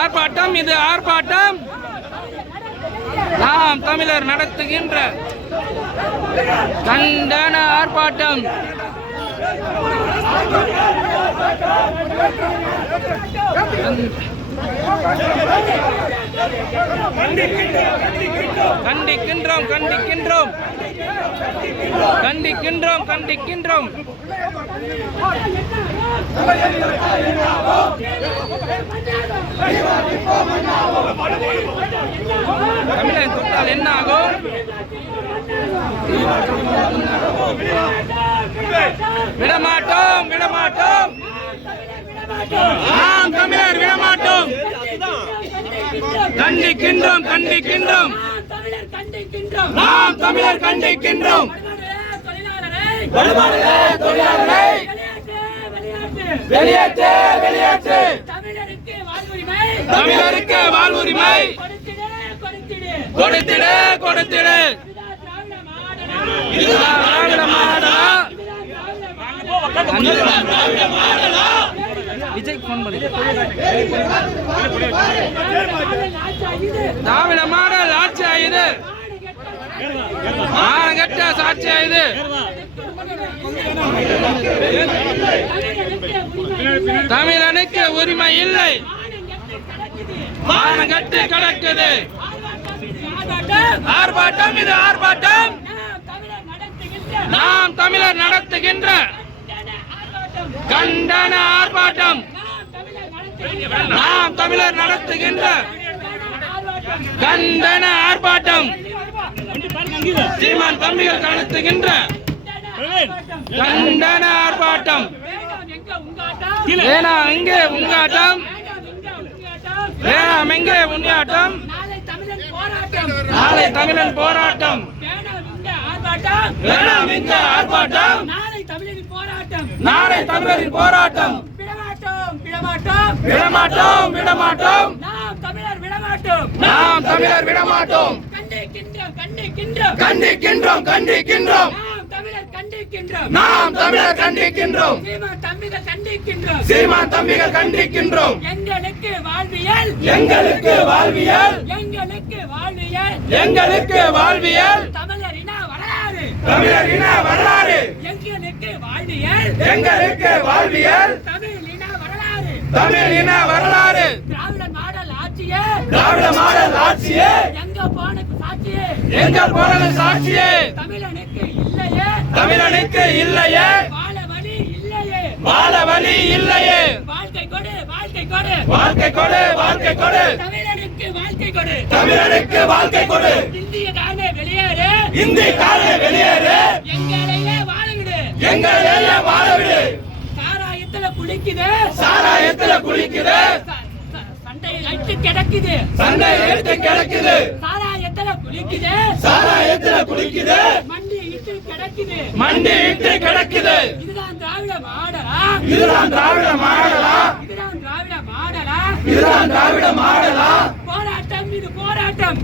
ஆர்ப்பாட்டம், இது ஆர்ப்பாட்டம். நாம் தமிழர் நடத்துகின்ற கண்டன ஆர்ப்பாட்டம். கண்டிக்கின்றோம் கண்டிக்கின்றோம் கண்டிக்கின்றோம் கண்டிக்கின்றோம். தமிழன் தொட்டால் என்ன ஆகும்? விடமாட்டோம் விடமாட்டோம். நாம் தமிழர் விடமாட்டோம். கண்டிக்கின்றோம் கண்டிக்கின்றோம். நாம் தமிழர் கண்டிக்கின்றோம். வெளியேற்று வெளியேற்று. தமிழருக்கு வாழ்வுரிமை கொடுத்திடு கொடுத்திடு. விஜய் போன் பண்ணி திராவிட மாடல் ஆட்சி ஆயுது. மானகெட்ட சாட்சி ஆயுது. தமிழனுக்கு உரிமை இல்லை. மானகெட்டு கிடக்குது. ஆர்ப்பாட்டம், இது ஆர்ப்பாட்டம். நாம் தமிழர் நடத்துகின்ற கண்டன ஆர்ப்பாட்டம். நாம் தமிழர் நடத்துகின்ற கண்டன ஆர்ப்பாட்டம். சீமான் தம்பிகள் நடத்துகின்ற கண்டன ஆர்ப்பாட்டம். வேணாம் எங்கே உங்காட்டம், வேணாம் எங்கே உண்மையாட்டம். நாளை தமிழன் போராட்டம். வேணாம் இந்த ஆர்ப்பாட்டம். நாளை தமிழரின் போராட்டம். விடமாட்டோம் விடமாட்டோம். நாம் தமிழர் விடமாட்டோம். கண்டிக்கின்றோம் கண்டிக்கின்றோம். நாம் தமிழர் கண்டிக்கின்றோம். சீமான் தம்பிகள் கண்டிக்கின்றோம். எங்களுக்கு வாழ்வியல், எங்களுக்கு வாழ்வியல், எங்களுக்கு வாழ்வியல், எங்களுக்கு வாழ்வியல். தமிழரின வரலாறு, தமிழரின வரலாறு. எங்களுக்கு வாழ்வியல், எங்களுக்கு வாழ்வியல். தமிழின வரலாறு, தமிழின வரலாறு. திராவிட மாடல் ஆட்சியே, திராவிட மாடல் ஆட்சியே. எங்க போனது சாட்சியே, எங்க போனது சாட்சியே. தமிழனுக்கு இல்லையே, தமிழனுக்கு இல்லையே. வாழ வழி இல்லையே, வாழ வழி இல்லையே. வாழ்க்கை கொடு, வாழ்க்கை கொடு, வாழ்க்கை கொடு, வாழ்க்கை கொடு. தமிழனுக்கு வாழ்க்கை கொடு, தமிழனுக்கு வாழ்க்கை கொடு. இந்தியக்காரே வெளியேறு, இந்தியக்காரே வெளியேறு. எங்களையே வாழ விடு, எங்களையே வாழ விடு. சாராயத்துல குளிக்குது, சாராயத்துல குளிக்குது. சண்டையை அடித்து கிடக்குது, சண்டையை அடித்து கிடக்குது. சாராயத்துல குளிக்குது, சாராயத்துல குளிக்குது. மண்டி இட்டு கிடக்குது, மண்டி இட்டு கிடக்குது. இதுதான் திராவிட மாடலா, இதுதான் திராவிட மாடலா, இதுதான் திராவிட மாடலா, இதுதான் திராவிட மாடலா. போராட்டம், இது போராட்டம்.